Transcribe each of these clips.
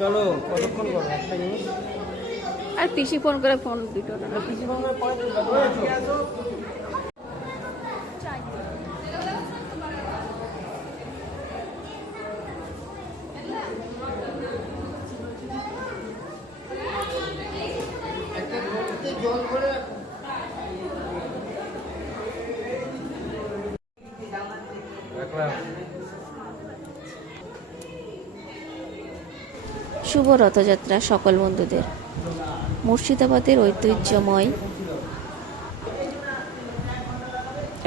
চলো কতক্ষণ করো একটা জিনিস আর পিসি ফোন করে ফোন দিতো না পিসি ফোন করে পরে জল করে শুভ রথযাত্রা সকল বন্ধুদের। মুর্শিদাবাদের ঐতিহ্যময়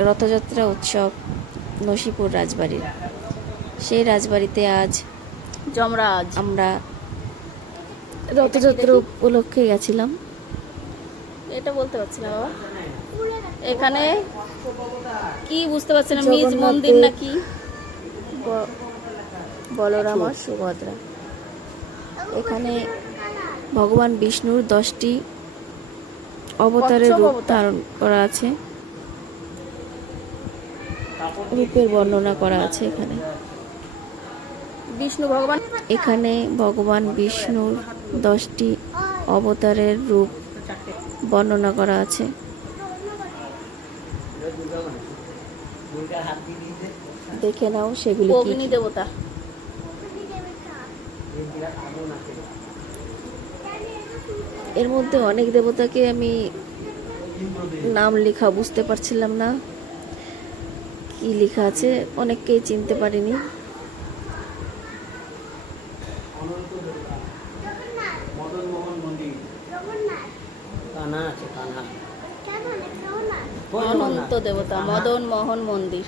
রথযাত্রা উৎসব নসিপুর রাজবাড়ির। সেই রাজবাড়িতে আজ আমরা রথযাত্রা উপলক্ষে গেছিলাম। এটা বলতে পারছি না বাবা, এখানে কি বুঝতে পারছি না, নিজ মন্দির নাকি বলরাম আর সুভদ্রা। এখানে ভগবান বিষ্ণুর 10টি অবতারের রূপ ধারণ করা আছে, রূপের বর্ণনা করা আছে। এখানে ভগবান বিষ্ণুর 10টি অবতারের রূপ বর্ণনা করা আছে। দেখে নাও সেগুলি অগ্নি দেবতা। এর মধ্যে অনেক দেবতাকে আমি নাম লেখা বুঝতে পারছিলাম না, কি লেখা আছে, অনেককেই চিনতে পারিনি। অনন্ত দেবতা মদন মোহন মন্দির।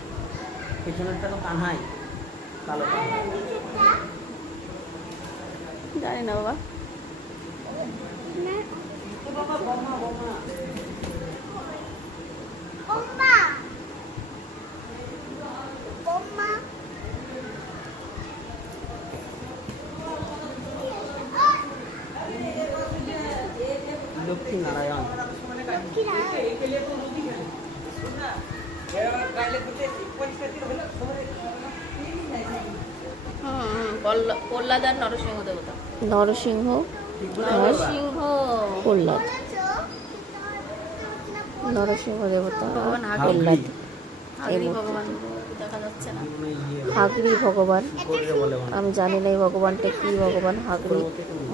জানি না বাবা। লক্ষ্মী নারায়ণ। প্রহ্লাদ আর নরসিংহ দেবতা। নরসিংহ প্রহ্লাদ। নরসিংহ দেবতা প্রহ্লাদ। হাগরি ভগবান, আমি জানি না এই ভগবানটা কি ভগবান। হাগরি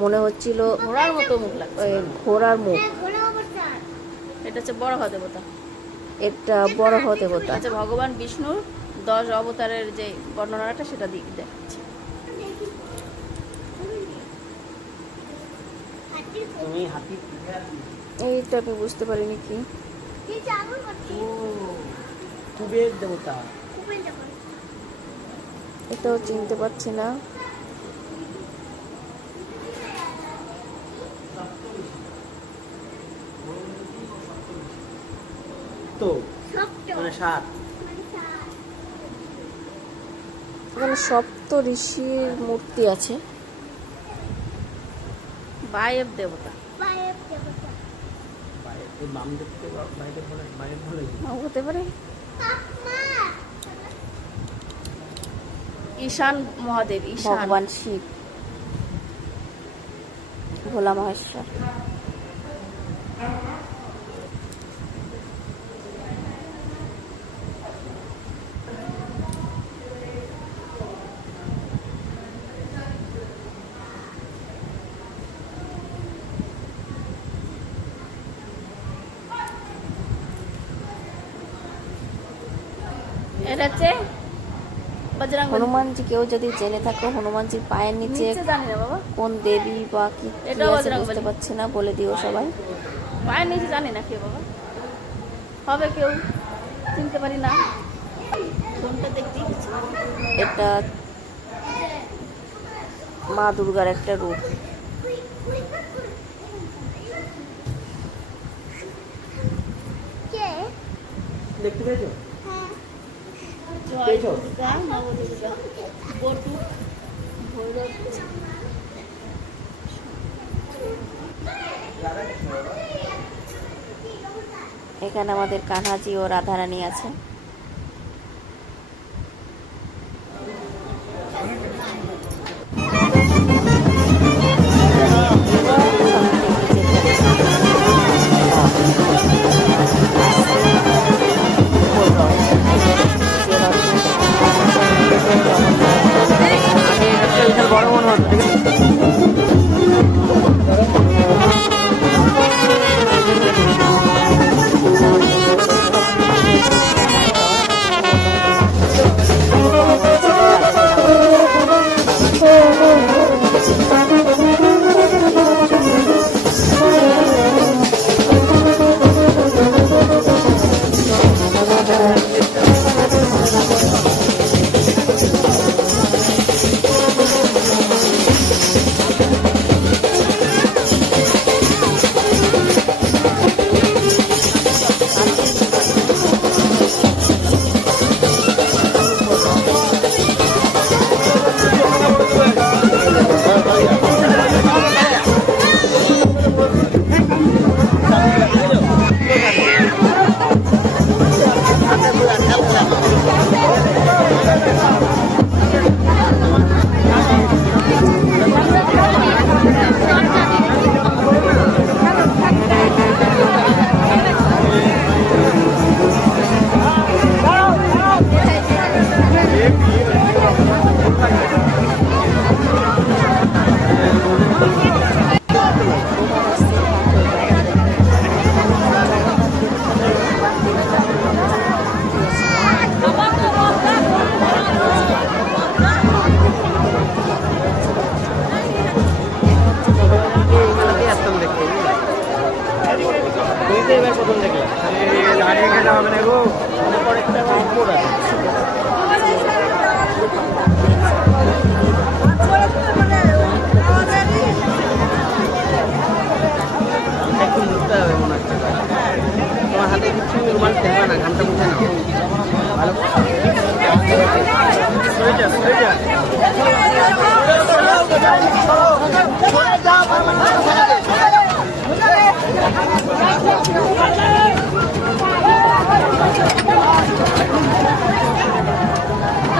মনে হচ্ছিল ঘোড়ার মতো মুখ লাগছে, ঘোড়ার মুখ। এটা হচ্ছে বরাহ দেবতা। এটা বরাহ দেবতা। আচ্ছা, ভগবান বিষ্ণুর 10 অবতারের যে বর্ণনাটা সেটা দিয়ে দেখাচ্ছে। এইটা আমি বুঝতে পারিনি কি। কুবের দেবতা। এটাও চিনতে পারছি না। তো মানে 7 এখানে সপ্ত ঋষির মূর্তি আছে। বায়ব দেবতা। হতে পারে। ঈশান মহাদেব, ভগবান শিব, ভোলা মহেশ্বর। এটা হচ্ছে হনুমানজি। কেউ যদি জেনে থাকো হনুমানজির পায়ের নিচে কোন দেবী বা কি বুঝতে পারছি না, বলে দিও সবাই। পায়ের নিচে জানি না কে বাবা হবে, কেউ চিনতে পারি না। ফোনটা দেখতে এটা মা দুর্গার একটা রূপ। দেখতে পেয়েছো? জয় দুর্গা, নবদুর্গা, বটু, ভৈরব। এখানে আমাদের কানহাজি ও রাধারানী আছে। বড় মনে হচ্ছে। প্রথম দেখলাম দাঁড়িয়ে গেলে হবে না গো, পরেরটা উপর আছে। একটু মুছতে হবে মনে হচ্ছে, তোমার হাতে কিছু রুমাল ফেলবে না, ঘামটা মুছে নাও ভালো।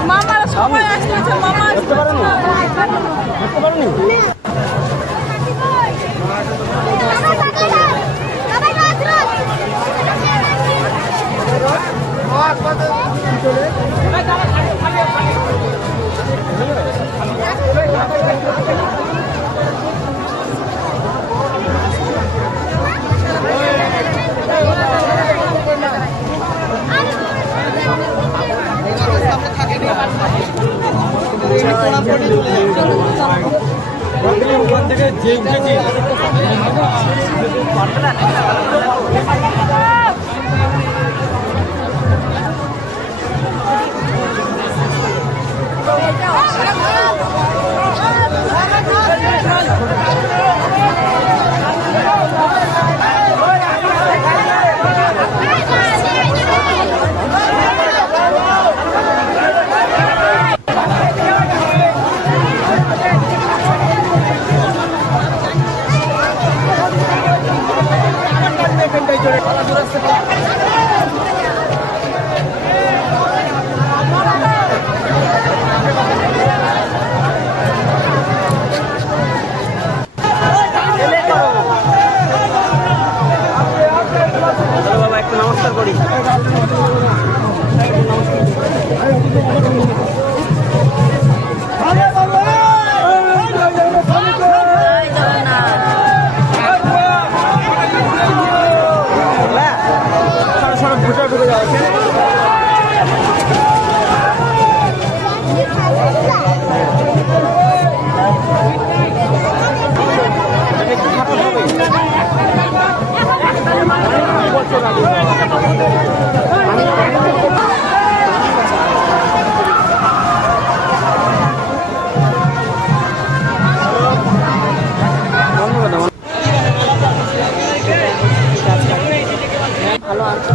মামারা সবাই আসতেছে, মামা বুঝতে পারো না, বুঝতে পারো না। ওখান থেকে যে উঠেছি বাবা একটু নমস্কার করি। ভালো আনতে